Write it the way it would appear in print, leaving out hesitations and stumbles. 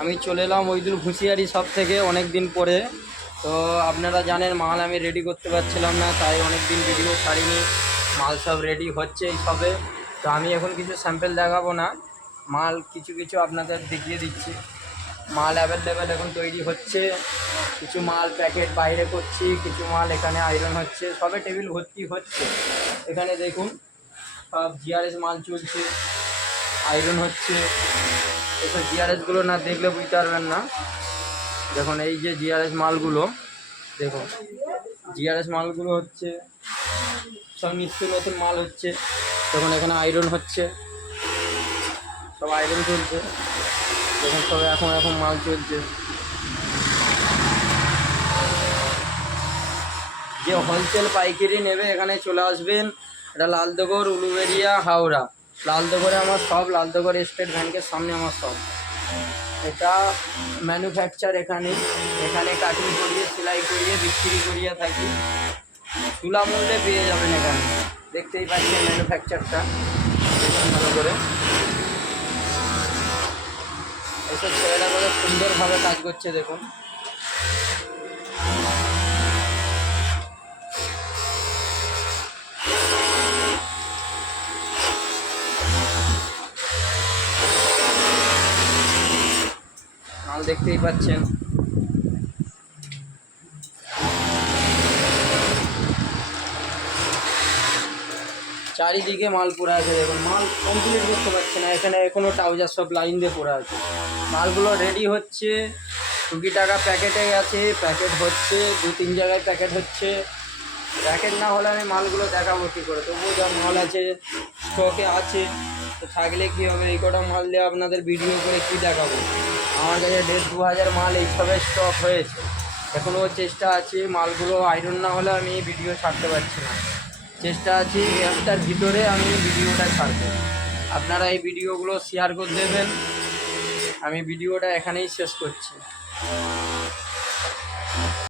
আমি চলে এলাম ওইদুল ঘুষিয়ারি শপ থেকে অনেক দিন পরে। তো আপনারা জানেন মাল আমি রেডি করতে পারছিলাম না, তাই অনেক দিন ভিডিও ছাড়িনি। মাল সব রেডি হচ্ছে এই সবে। তো আমি এখন কিছু স্যাম্পেল দেখাবো না, মাল কিছু কিছু আপনাদের দেখিয়ে দিচ্ছি। মাল অ্যাভেলেবেল এখন তৈরি হচ্ছে, কিছু মাল প্যাকেট বাইরে করছি, কিছু মাল এখানে আয়রন হচ্ছে, সবে টেবিল ভর্তি হচ্ছে। এখানে দেখুন সব জিআরএস মাল চলছে, আয়রন হচ্ছে। এসব জিআরএসগুলো না দেখলে বুঝতে পারবেন না। দেখুন এই যে জিআরএস মালগুলো, দেখুন জিআরএস মালগুলো হচ্ছে সব নিত্য নতুন মাল হচ্ছে। দেখুন এখানে আয়রন হচ্ছে, সব আয়রন চলছে। দেখুন সব এখন এখন মাল চলছে। যে হোলসেল পাইকারি নেবে এখানে চলে আসবেন। এটা লালদগর, উলুবেড়িয়া, হাওড়া। লালদগরে আমার সব, লালদগর স্টেট ব্যাংকের সামনে আমার সব। এটা ম্যানুফ্যাকচার এখানে কাটিং করিয়ে, সেলাই করিয়ে, বিক্রি করিয়ে থাকি। তুলা মূল্যে পেয়ে যাবেন এখানে। দেখতেই পাচ্ছেন ম্যানুফ্যাকচারটা ভালো করে। এইসব ছেলেরা করে সুন্দরভাবে কাজ করছে দেখুন। মাল দেখতেই পাচ্ছেন। চারিদিকে মাল পড়ে আছে দেখুন, মাল কমপ্লিট করতে পারছে না। এখানে এখনও ট্রাউজার সব লাইন দিয়ে পড়ে আছে। মালগুলো রেডি হচ্ছে, 20 টাকা প্যাকেটে গেছে, প্যাকেট হচ্ছে, 2-3 জায়গায় প্যাকেট হচ্ছে। প্যাকেট না হলে আমি মালগুলো দেখাবো কী করে? তবুও যা মাল আছে স্টকে আছে, তো থাকলে কী হবে? এই কটা মাল দিয়ে আপনাদের ভিডিও করে কী দেখাবো? আমার কাছে 1,500-2,000 মাল এইসবে স্টক হয়েছে। এখনও চেষ্টা আছে, মালগুলো আয়রন না হলে আমি ভিডিও ছাড়তে পারছি না। চেষ্টা আছে একটার ভিতরে আমি ভিডিওটা ছাড়বো। আপনারা এই ভিডিওগুলো শেয়ার করে দেবেন। আমি ভিডিওটা এখানেই শেষ করছি।